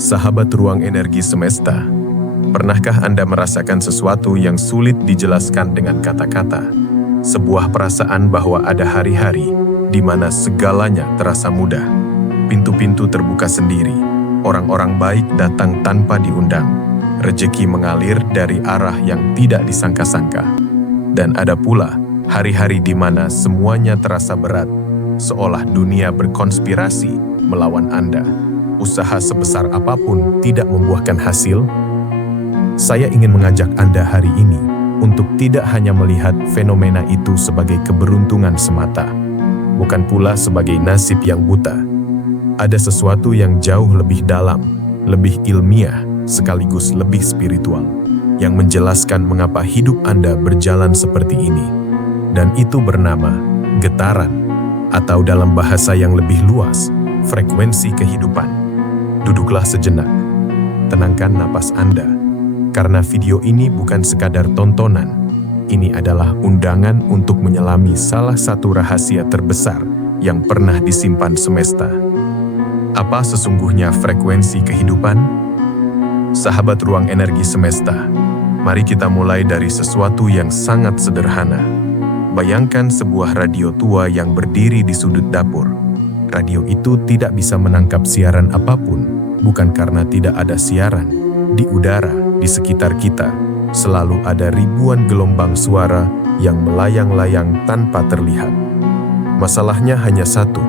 Sahabat ruang energi semesta, pernahkah Anda merasakan sesuatu yang sulit dijelaskan dengan kata-kata? Sebuah perasaan bahwa ada hari-hari di mana segalanya terasa mudah. Pintu-pintu terbuka sendiri, orang-orang baik datang tanpa diundang, rejeki mengalir dari arah yang tidak disangka-sangka. Dan ada pula hari-hari di mana semuanya terasa berat, seolah dunia berkonspirasi melawan Anda. Usaha sebesar apapun tidak membuahkan hasil. Saya ingin mengajak Anda hari ini untuk tidak hanya melihat fenomena itu sebagai keberuntungan semata, bukan pula sebagai nasib yang buta. Ada sesuatu yang jauh lebih dalam, lebih ilmiah, sekaligus lebih spiritual, yang menjelaskan mengapa hidup Anda berjalan seperti ini. Dan itu bernama getaran, atau dalam bahasa yang lebih luas, frekuensi kehidupan. Duduklah sejenak, tenangkan napas Anda, karena video ini bukan sekadar tontonan. Ini adalah undangan untuk menyelami salah satu rahasia terbesar yang pernah disimpan semesta. Apa sesungguhnya frekuensi kehidupan? Sahabat ruang energi semesta, mari kita mulai dari sesuatu yang sangat sederhana. Bayangkan sebuah radio tua yang berdiri di sudut dapur. Radio itu tidak bisa menangkap siaran apapun, bukan karena tidak ada siaran. Di udara, di sekitar kita, selalu ada ribuan gelombang suara yang melayang-layang tanpa terlihat. Masalahnya hanya satu,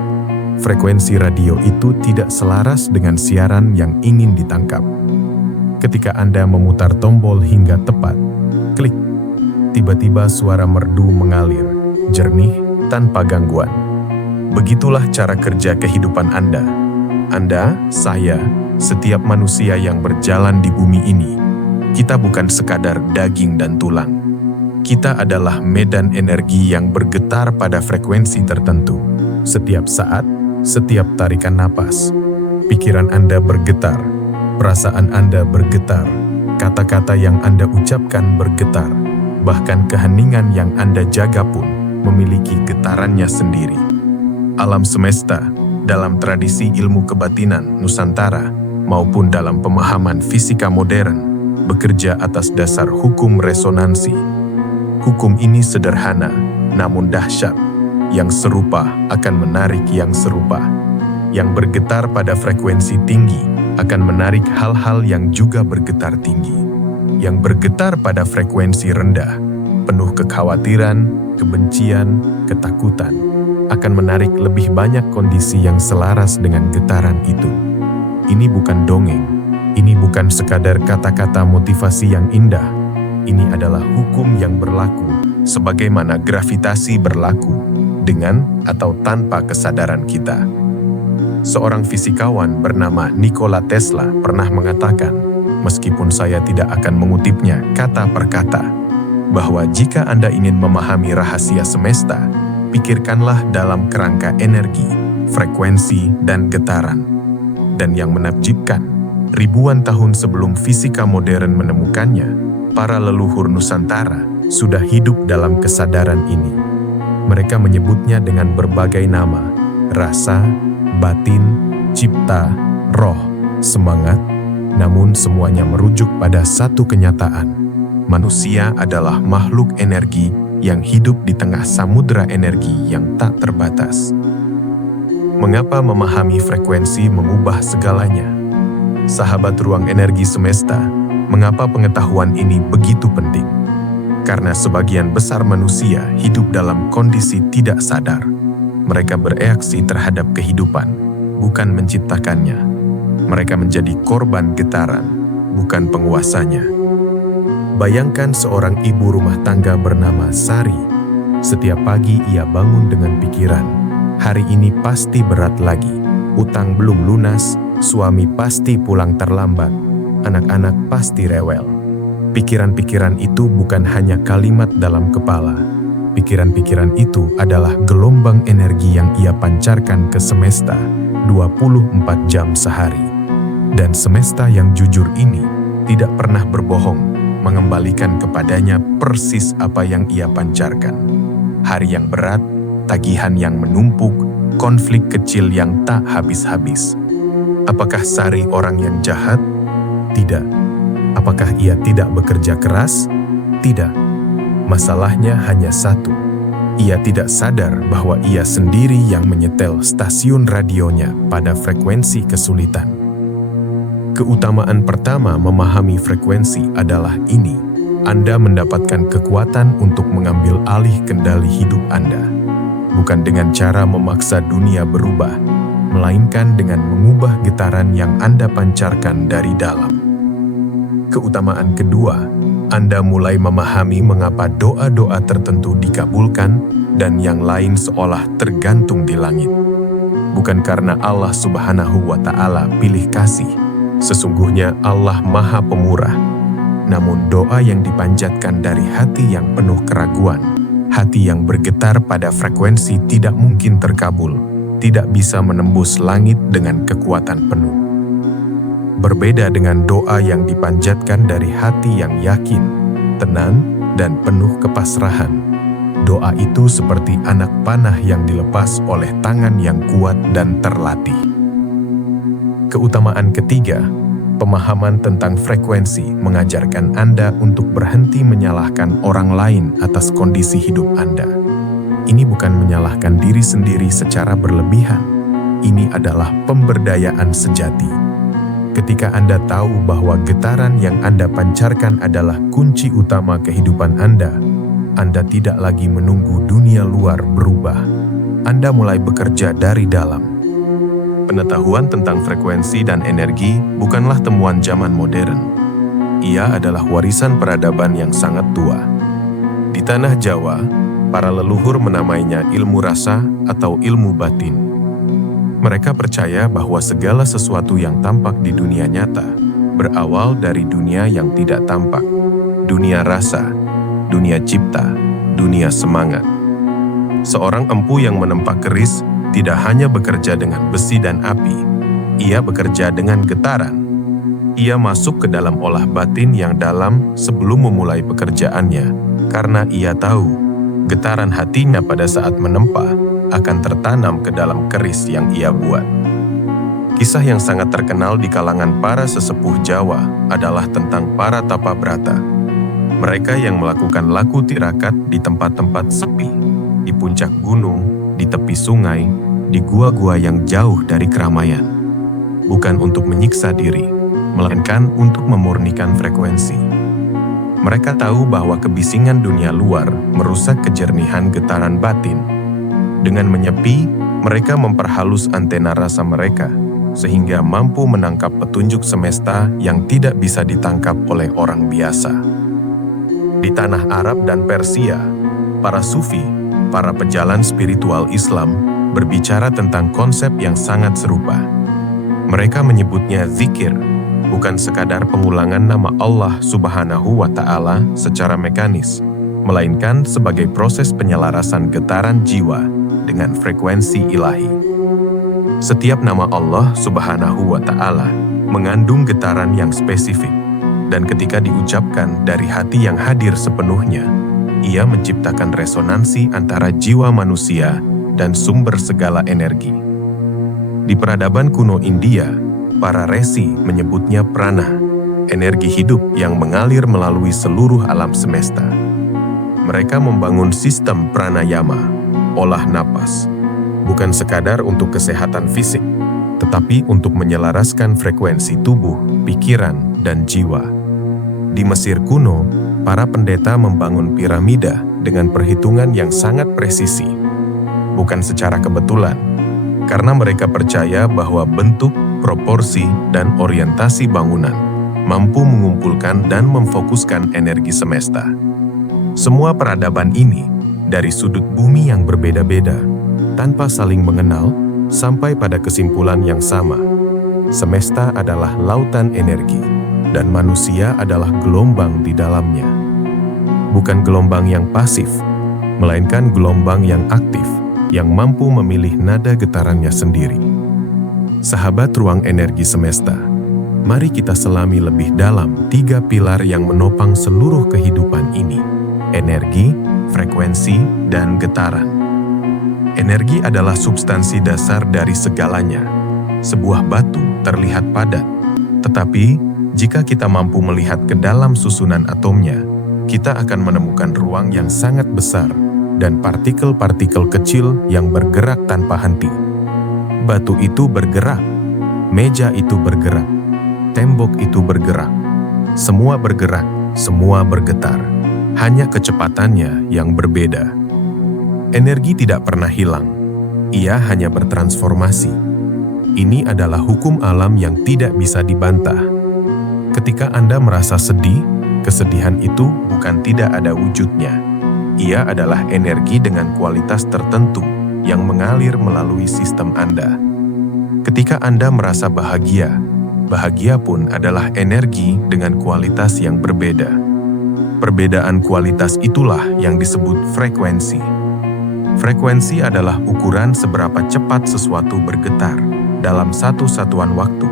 frekuensi radio itu tidak selaras dengan siaran yang ingin ditangkap. Ketika Anda memutar tombol hingga tepat, klik, tiba-tiba suara merdu mengalir, jernih, tanpa gangguan. Begitulah cara kerja kehidupan Anda. Anda, saya, setiap manusia yang berjalan di bumi ini, kita bukan sekadar daging dan tulang. Kita adalah medan energi yang bergetar pada frekuensi tertentu. Setiap saat, setiap tarikan napas, pikiran Anda bergetar, perasaan Anda bergetar, kata-kata yang Anda ucapkan bergetar, bahkan keheningan yang Anda jaga pun memiliki getarannya sendiri. Alam semesta, dalam tradisi ilmu kebatinan Nusantara, maupun dalam pemahaman fisika modern, bekerja atas dasar hukum resonansi. Hukum ini sederhana, namun dahsyat. Yang serupa akan menarik yang serupa. Yang bergetar pada frekuensi tinggi akan menarik hal-hal yang juga bergetar tinggi. Yang bergetar pada frekuensi rendah, penuh kekhawatiran, kebencian, ketakutan, akan menarik lebih banyak kondisi yang selaras dengan getaran itu. Ini bukan dongeng, ini bukan sekadar kata-kata motivasi yang indah. Ini adalah hukum yang berlaku, sebagaimana gravitasi berlaku, dengan atau tanpa kesadaran kita. Seorang fisikawan bernama Nikola Tesla pernah mengatakan, meskipun saya tidak akan mengutipnya kata per kata, bahwa jika Anda ingin memahami rahasia semesta, pikirkanlah dalam kerangka energi, frekuensi, dan getaran. Dan yang menakjubkan, ribuan tahun sebelum fisika modern menemukannya, para leluhur Nusantara sudah hidup dalam kesadaran ini. Mereka menyebutnya dengan berbagai nama: rasa, batin, cipta, roh, semangat, namun semuanya merujuk pada satu kenyataan. Manusia adalah makhluk energi yang hidup di tengah samudera energi yang tak terbatas. Mengapa memahami frekuensi mengubah segalanya? Sahabat ruang energi semesta, mengapa pengetahuan ini begitu penting? Karena sebagian besar manusia hidup dalam kondisi tidak sadar. Mereka bereaksi terhadap kehidupan, bukan menciptakannya. Mereka menjadi korban getaran, bukan penguasanya. Bayangkan seorang ibu rumah tangga bernama Sari. Setiap pagi ia bangun dengan pikiran, hari ini pasti berat lagi. Utang belum lunas, suami pasti pulang terlambat, anak-anak pasti rewel. Pikiran-pikiran itu bukan hanya kalimat dalam kepala. Pikiran-pikiran itu adalah gelombang energi yang ia pancarkan ke semesta 24 jam sehari. Dan semesta yang jujur ini tidak pernah berbohong, mengembalikan kepadanya persis apa yang ia pancarkan. Hari yang berat, tagihan yang menumpuk, konflik kecil yang tak habis-habis. Apakah Sari orang yang jahat? Tidak. Apakah ia tidak bekerja keras? Tidak. Masalahnya hanya satu. Ia tidak sadar bahwa ia sendiri yang menyetel stasiun radionya pada frekuensi kesulitan. Keutamaan pertama memahami frekuensi adalah ini. Anda mendapatkan kekuatan untuk mengambil alih kendali hidup Anda. Bukan dengan cara memaksa dunia berubah, melainkan dengan mengubah getaran yang Anda pancarkan dari dalam. Keutamaan kedua, Anda mulai memahami mengapa doa-doa tertentu dikabulkan dan yang lain seolah tergantung di langit. Bukan karena Allah Subhanahu wa Ta'ala pilih kasih, sesungguhnya Allah Maha Pemurah. Namun doa yang dipanjatkan dari hati yang penuh keraguan, hati yang bergetar pada frekuensi tidak mungkin terkabul, tidak bisa menembus langit dengan kekuatan penuh. Berbeda dengan doa yang dipanjatkan dari hati yang yakin, tenang, dan penuh kepasrahan. Doa itu seperti anak panah yang dilepas oleh tangan yang kuat dan terlatih. Keutamaan ketiga, pemahaman tentang frekuensi mengajarkan Anda untuk berhenti menyalahkan orang lain atas kondisi hidup Anda. Ini bukan menyalahkan diri sendiri secara berlebihan. Ini adalah pemberdayaan sejati. Ketika Anda tahu bahwa getaran yang Anda pancarkan adalah kunci utama kehidupan Anda tidak lagi menunggu dunia luar berubah. Anda mulai bekerja dari dalam. Pengetahuan tentang frekuensi dan energi bukanlah temuan zaman modern. Ia adalah warisan peradaban yang sangat tua. Di tanah Jawa, para leluhur menamainya ilmu rasa atau ilmu batin. Mereka percaya bahwa segala sesuatu yang tampak di dunia nyata berawal dari dunia yang tidak tampak, dunia rasa, dunia cipta, dunia semangat. Seorang empu yang menempa keris tidak hanya bekerja dengan besi dan api, ia bekerja dengan getaran. Ia masuk ke dalam olah batin yang dalam sebelum memulai pekerjaannya, karena ia tahu getaran hatinya pada saat menempa akan tertanam ke dalam keris yang ia buat. Kisah yang sangat terkenal di kalangan para sesepuh Jawa adalah tentang para Tapabrata. Mereka yang melakukan laku tirakat di tempat-tempat sepi, di puncak gunung, di tepi sungai, di gua-gua yang jauh dari keramaian. Bukan untuk menyiksa diri, melainkan untuk memurnikan frekuensi. Mereka tahu bahwa kebisingan dunia luar merusak kejernihan getaran batin. Dengan menyepi, mereka memperhalus antena rasa mereka, sehingga mampu menangkap petunjuk semesta yang tidak bisa ditangkap oleh orang biasa. Di tanah Arab dan Persia, para sufi, para pejalan spiritual Islam, berbicara tentang konsep yang sangat serupa. Mereka menyebutnya zikir, bukan sekadar pengulangan nama Allah Subhanahu wa Ta'ala secara mekanis, melainkan sebagai proses penyelarasan getaran jiwa dengan frekuensi ilahi. Setiap nama Allah Subhanahu wa Ta'ala mengandung getaran yang spesifik, dan ketika diucapkan dari hati yang hadir sepenuhnya, ia menciptakan resonansi antara jiwa manusia dan sumber segala energi. Di peradaban kuno India, para resi menyebutnya prana, energi hidup yang mengalir melalui seluruh alam semesta. Mereka membangun sistem pranayama, olah napas, bukan sekadar untuk kesehatan fisik, tetapi untuk menyelaraskan frekuensi tubuh, pikiran, dan jiwa. Di Mesir kuno, para pendeta membangun piramida dengan perhitungan yang sangat presisi, bukan secara kebetulan, karena mereka percaya bahwa bentuk, proporsi, dan orientasi bangunan mampu mengumpulkan dan memfokuskan energi semesta. Semua peradaban ini dari sudut bumi yang berbeda-beda, tanpa saling mengenal, sampai pada kesimpulan yang sama. Semesta adalah lautan energi, dan manusia adalah gelombang di dalamnya. Bukan gelombang yang pasif, melainkan gelombang yang aktif, yang mampu memilih nada getarannya sendiri. Sahabat ruang energi semesta, mari kita selami lebih dalam 3 pilar yang menopang seluruh kehidupan ini: energi, frekuensi, dan getaran. Energi adalah substansi dasar dari segalanya. Sebuah batu terlihat padat, tetapi jika kita mampu melihat ke dalam susunan atomnya, kita akan menemukan ruang yang sangat besar dan partikel-partikel kecil yang bergerak tanpa henti. Batu itu bergerak, meja itu bergerak, tembok itu bergerak. Semua bergerak, semua bergetar. Hanya kecepatannya yang berbeda. Energi tidak pernah hilang. Ia hanya bertransformasi. Ini adalah hukum alam yang tidak bisa dibantah. Ketika Anda merasa sedih, kesedihan itu bukan tidak ada wujudnya. Ia adalah energi dengan kualitas tertentu yang mengalir melalui sistem Anda. Ketika Anda merasa bahagia, bahagia pun adalah energi dengan kualitas yang berbeda. Perbedaan kualitas itulah yang disebut frekuensi. Frekuensi adalah ukuran seberapa cepat sesuatu bergetar dalam satu satuan waktu.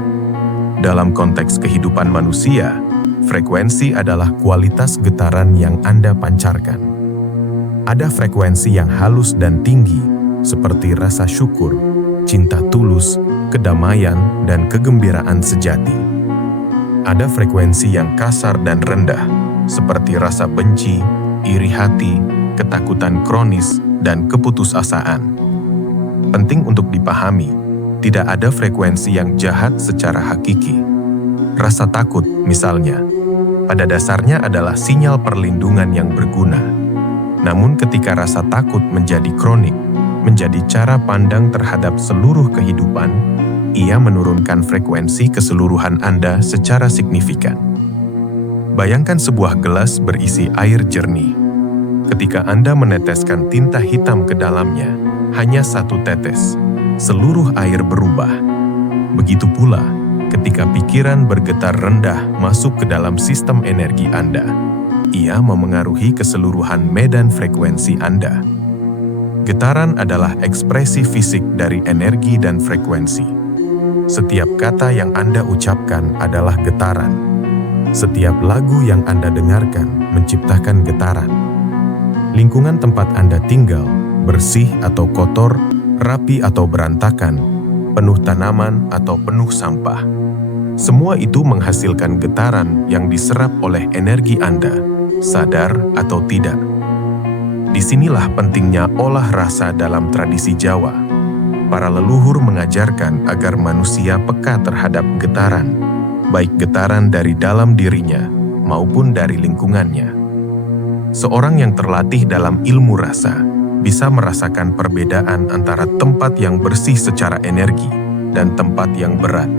Dalam konteks kehidupan manusia, frekuensi adalah kualitas getaran yang Anda pancarkan. Ada frekuensi yang halus dan tinggi, seperti rasa syukur, cinta tulus, kedamaian, dan kegembiraan sejati. Ada frekuensi yang kasar dan rendah, seperti rasa benci, iri hati, ketakutan kronis, dan keputusasaan. Penting untuk dipahami, tidak ada frekuensi yang jahat secara hakiki. Rasa takut, misalnya, pada dasarnya adalah sinyal perlindungan yang berguna. Namun ketika rasa takut menjadi kronik, menjadi cara pandang terhadap seluruh kehidupan, ia menurunkan frekuensi keseluruhan Anda secara signifikan. Bayangkan sebuah gelas berisi air jernih. Ketika Anda meneteskan tinta hitam ke dalamnya, hanya satu tetes, seluruh air berubah. Begitu pula, ketika pikiran bergetar rendah masuk ke dalam sistem energi Anda, ia memengaruhi keseluruhan medan frekuensi Anda. Getaran adalah ekspresi fisik dari energi dan frekuensi. Setiap kata yang Anda ucapkan adalah getaran. Setiap lagu yang Anda dengarkan menciptakan getaran. Lingkungan tempat Anda tinggal, bersih atau kotor, rapi atau berantakan, penuh tanaman atau penuh sampah. Semua itu menghasilkan getaran yang diserap oleh energi Anda, sadar atau tidak. Disinilah pentingnya olah rasa dalam tradisi Jawa. Para leluhur mengajarkan agar manusia peka terhadap getaran, baik getaran dari dalam dirinya maupun dari lingkungannya. Seorang yang terlatih dalam ilmu rasa bisa merasakan perbedaan antara tempat yang bersih secara energi dan tempat yang berat.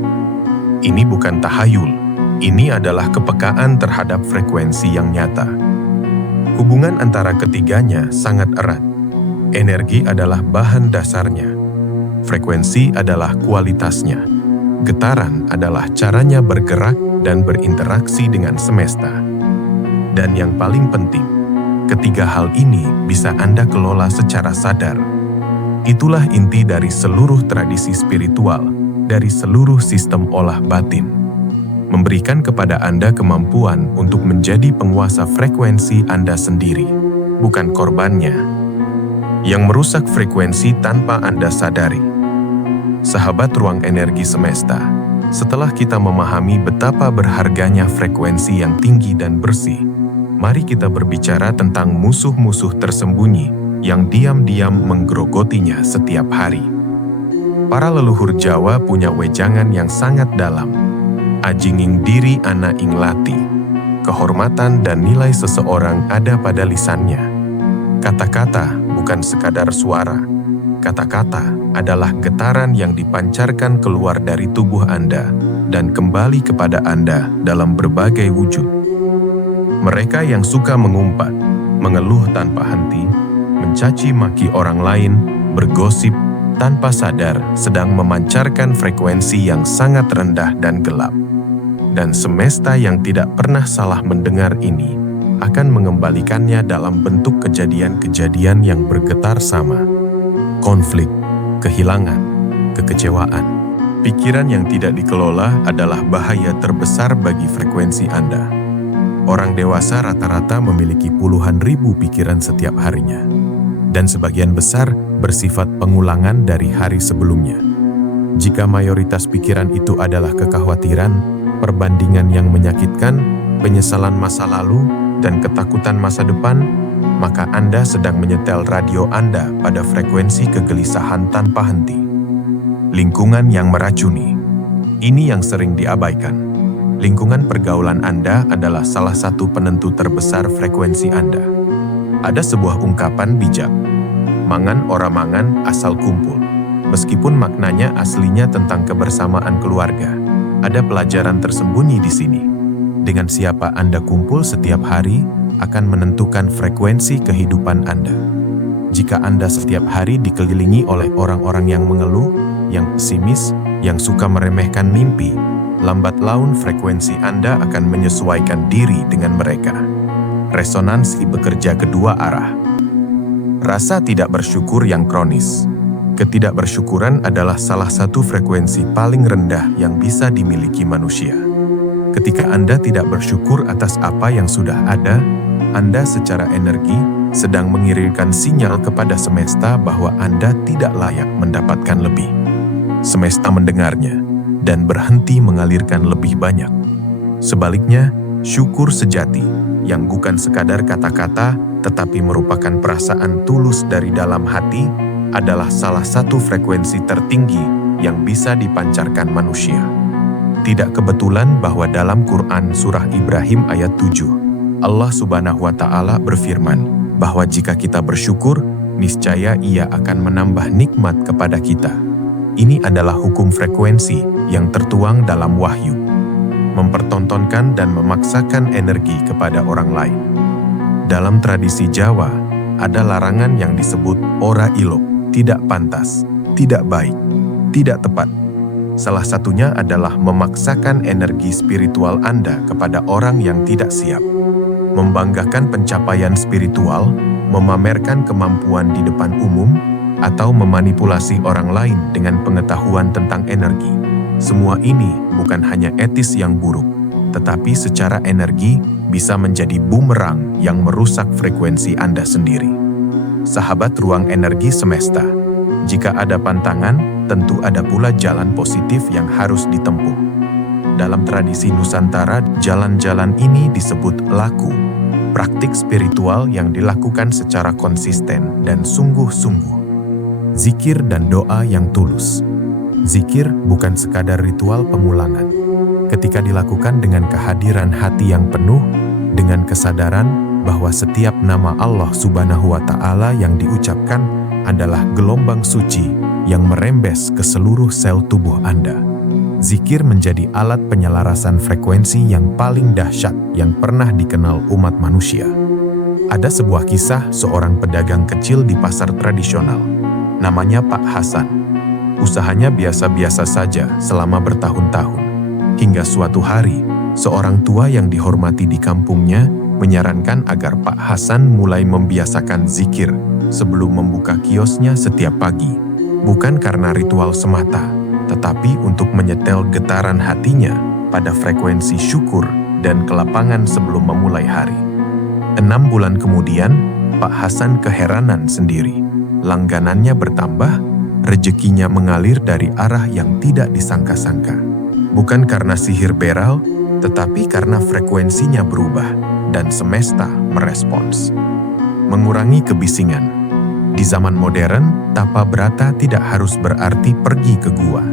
Ini bukan tahayul, ini adalah kepekaan terhadap frekuensi yang nyata. Hubungan antara ketiganya sangat erat. Energi adalah bahan dasarnya. Frekuensi adalah kualitasnya. Getaran adalah caranya bergerak dan berinteraksi dengan semesta. Dan yang paling penting, ketiga hal ini bisa Anda kelola secara sadar. Itulah inti dari seluruh tradisi spiritual, dari seluruh sistem olah batin. Memberikan kepada Anda kemampuan untuk menjadi penguasa frekuensi Anda sendiri, bukan korbannya, yang merusak frekuensi tanpa Anda sadari. Sahabat ruang energi semesta, setelah kita memahami betapa berharganya frekuensi yang tinggi dan bersih, mari kita berbicara tentang musuh-musuh tersembunyi yang diam-diam menggerogotinya setiap hari. Para leluhur Jawa punya wejangan yang sangat dalam. Ajinging diri ana ing lati. Kehormatan dan nilai seseorang ada pada lisannya. Kata-kata bukan sekadar suara. Kata-kata adalah getaran yang dipancarkan keluar dari tubuh Anda dan kembali kepada Anda dalam berbagai wujud. Mereka yang suka mengumpat, mengeluh tanpa henti, mencaci maki orang lain, bergosip, tanpa sadar sedang memancarkan frekuensi yang sangat rendah dan gelap. Dan semesta yang tidak pernah salah mendengar ini akan mengembalikannya dalam bentuk kejadian-kejadian yang bergetar sama. Konflik, kehilangan, kekecewaan. Pikiran yang tidak dikelola adalah bahaya terbesar bagi frekuensi Anda. Orang dewasa rata-rata memiliki puluhan ribu pikiran setiap harinya, dan sebagian besar bersifat pengulangan dari hari sebelumnya. Jika mayoritas pikiran itu adalah kekhawatiran, perbandingan yang menyakitkan, penyesalan masa lalu, dan ketakutan masa depan, maka Anda sedang menyetel radio Anda pada frekuensi kegelisahan tanpa henti. Lingkungan yang meracuni. Ini yang sering diabaikan. Lingkungan pergaulan Anda adalah salah satu penentu terbesar frekuensi Anda. Ada sebuah ungkapan bijak, mangan ora mangan asal kumpul. Meskipun maknanya aslinya tentang kebersamaan keluarga, ada pelajaran tersembunyi di sini. Dengan siapa Anda kumpul setiap hari akan menentukan frekuensi kehidupan Anda. Jika Anda setiap hari dikelilingi oleh orang-orang yang mengeluh, yang pesimis, yang suka meremehkan mimpi, lambat laun frekuensi Anda akan menyesuaikan diri dengan mereka. Resonansi bekerja kedua arah. Rasa tidak bersyukur yang kronis. Ketidakbersyukuran adalah salah satu frekuensi paling rendah yang bisa dimiliki manusia. Ketika Anda tidak bersyukur atas apa yang sudah ada, Anda secara energi sedang mengirimkan sinyal kepada semesta bahwa Anda tidak layak mendapatkan lebih. Semesta mendengarnya dan berhenti mengalirkan lebih banyak. Sebaliknya, syukur sejati yang bukan sekadar kata-kata tetapi merupakan perasaan tulus dari dalam hati adalah salah satu frekuensi tertinggi yang bisa dipancarkan manusia. Tidak kebetulan bahwa dalam Quran surah Ibrahim ayat 7, Allah Subhanahu wa Ta'ala berfirman bahwa jika kita bersyukur, niscaya Ia akan menambah nikmat kepada kita. Ini adalah hukum frekuensi yang tertuang dalam wahyu, mempertontonkan dan memaksakan energi kepada orang lain. Dalam tradisi Jawa, ada larangan yang disebut ora ilok, tidak pantas, tidak baik, tidak tepat. Salah satunya adalah memaksakan energi spiritual Anda kepada orang yang tidak siap. Membanggakan pencapaian spiritual, memamerkan kemampuan di depan umum, atau memanipulasi orang lain dengan pengetahuan tentang energi. Semua ini bukan hanya etis yang buruk, tetapi secara energi bisa menjadi bumerang yang merusak frekuensi Anda sendiri. Sahabat ruang energi semesta, jika ada pantangan, tentu ada pula jalan positif yang harus ditempuh. Dalam tradisi Nusantara, jalan-jalan ini disebut laku, praktik spiritual yang dilakukan secara konsisten dan sungguh-sungguh. Zikir dan doa yang tulus. Zikir bukan sekadar ritual pengulangan. Ketika dilakukan dengan kehadiran hati yang penuh, dengan kesadaran bahwa setiap nama Allah Subhanahu wa Ta'ala yang diucapkan adalah gelombang suci yang merembes ke seluruh sel tubuh Anda. Zikir menjadi alat penyelarasan frekuensi yang paling dahsyat yang pernah dikenal umat manusia. Ada sebuah kisah seorang pedagang kecil di pasar tradisional. Namanya Pak Hasan. Usahanya biasa-biasa saja selama bertahun-tahun. Hingga suatu hari, seorang tua yang dihormati di kampungnya menyarankan agar Pak Hasan mulai membiasakan zikir sebelum membuka kiosnya setiap pagi. Bukan karena ritual semata, tetapi untuk menyetel getaran hatinya pada frekuensi syukur dan kelapangan sebelum memulai hari. 6 bulan kemudian, Pak Hasan keheranan sendiri. Langganannya bertambah, rezekinya mengalir dari arah yang tidak disangka-sangka. Bukan karena sihir beral, tetapi karena frekuensinya berubah dan semesta merespons. Mengurangi kebisingan. Di zaman modern, tapa brata tidak harus berarti pergi ke gua.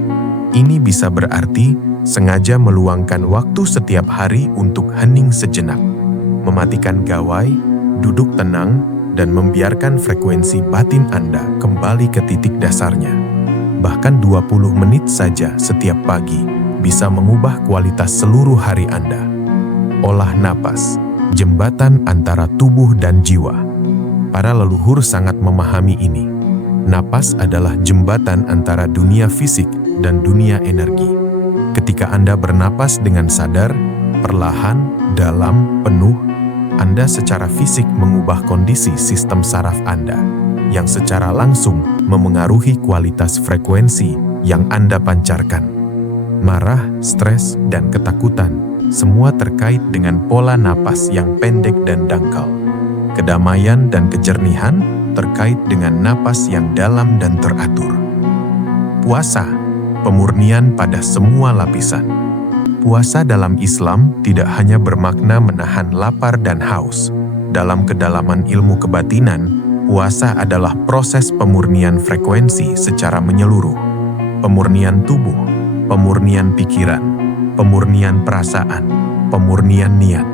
Ini bisa berarti sengaja meluangkan waktu setiap hari untuk hening sejenak, mematikan gawai, duduk tenang, dan membiarkan frekuensi batin Anda kembali ke titik dasarnya. Bahkan 20 menit saja setiap pagi bisa mengubah kualitas seluruh hari Anda. Olah napas, jembatan antara tubuh dan jiwa. Para leluhur sangat memahami ini. Napas adalah jembatan antara dunia fisik dan dunia energi. Ketika Anda bernapas dengan sadar, perlahan, dalam, penuh, Anda secara fisik mengubah kondisi sistem saraf Anda, yang secara langsung memengaruhi kualitas frekuensi yang Anda pancarkan. Marah, stres, dan ketakutan, semua terkait dengan pola napas yang pendek dan dangkal. Kedamaian dan kejernihan terkait dengan napas yang dalam dan teratur. Puasa, pemurnian pada semua lapisan. Puasa dalam Islam tidak hanya bermakna menahan lapar dan haus. Dalam kedalaman ilmu kebatinan, puasa adalah proses pemurnian frekuensi secara menyeluruh. Pemurnian tubuh, pemurnian pikiran, pemurnian perasaan, pemurnian niat.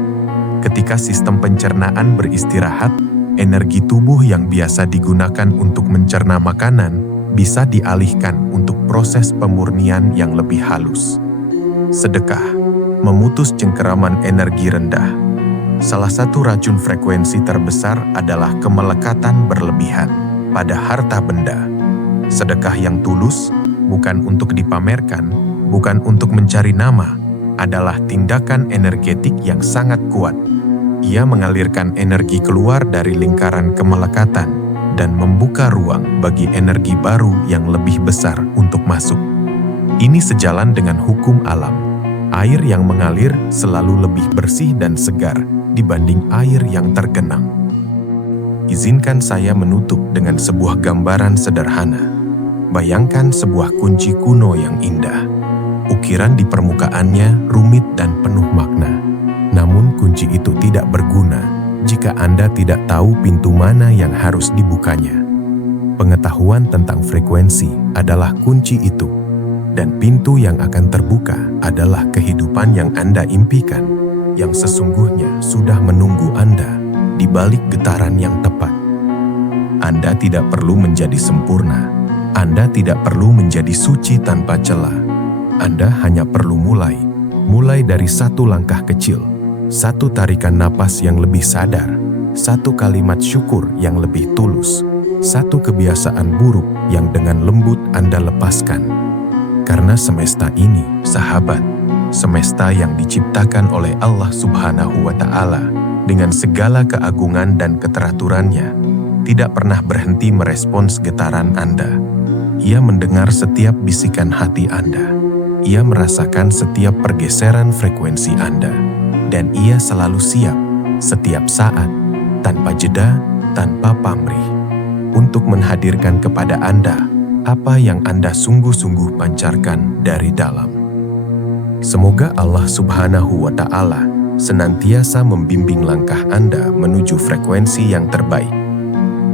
Ketika sistem pencernaan beristirahat, energi tubuh yang biasa digunakan untuk mencerna makanan bisa dialihkan untuk proses pemurnian yang lebih halus. Sedekah, memutus cengkeraman energi rendah. Salah satu racun frekuensi terbesar adalah kemelekatan berlebihan pada harta benda. Sedekah yang tulus, bukan untuk dipamerkan, bukan untuk mencari nama, adalah tindakan energetik yang sangat kuat. Ia mengalirkan energi keluar dari lingkaran kemelekatan dan membuka ruang bagi energi baru yang lebih besar untuk masuk. Ini sejalan dengan hukum alam. Air yang mengalir selalu lebih bersih dan segar dibanding air yang tergenang. Izinkan saya menutup dengan sebuah gambaran sederhana. Bayangkan sebuah kunci kuno yang indah. Ukiran di permukaannya rumit dan penuh makna. Namun kunci itu tidak berguna jika Anda tidak tahu pintu mana yang harus dibukanya. Pengetahuan tentang frekuensi adalah kunci itu. Dan pintu yang akan terbuka adalah kehidupan yang Anda impikan, yang sesungguhnya sudah menunggu Anda di balik getaran yang tepat. Anda tidak perlu menjadi sempurna. Anda tidak perlu menjadi suci tanpa celah. Anda hanya perlu mulai dari satu langkah kecil, satu tarikan napas yang lebih sadar, satu kalimat syukur yang lebih tulus, satu kebiasaan buruk yang dengan lembut Anda lepaskan. Karena semesta ini, sahabat, semesta yang diciptakan oleh Allah Subhanahu wa Ta'ala dengan segala keagungan dan keteraturannya, tidak pernah berhenti merespons getaran Anda. Ia mendengar setiap bisikan hati Anda. Ia merasakan setiap pergeseran frekuensi Anda. Dan ia selalu siap, setiap saat, tanpa jeda, tanpa pamrih, untuk menghadirkan kepada Anda apa yang Anda sungguh-sungguh pancarkan dari dalam. Semoga Allah Subhanahu wa Ta'ala senantiasa membimbing langkah Anda menuju frekuensi yang terbaik.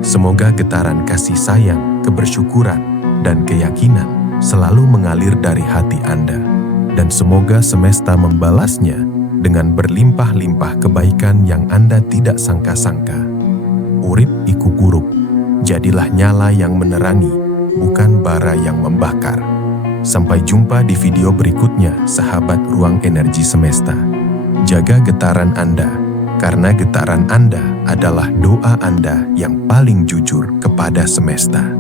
Semoga getaran kasih sayang, kebersyukuran, dan keyakinan selalu mengalir dari hati Anda. Dan semoga semesta membalasnya dengan berlimpah-limpah kebaikan yang Anda tidak sangka-sangka. Urip iku gurub, jadilah nyala yang menerangi, bukan bara yang membakar. Sampai jumpa di video berikutnya, sahabat Ruang Energi Semesta. Jaga getaran Anda, karena getaran Anda adalah doa Anda yang paling jujur kepada semesta.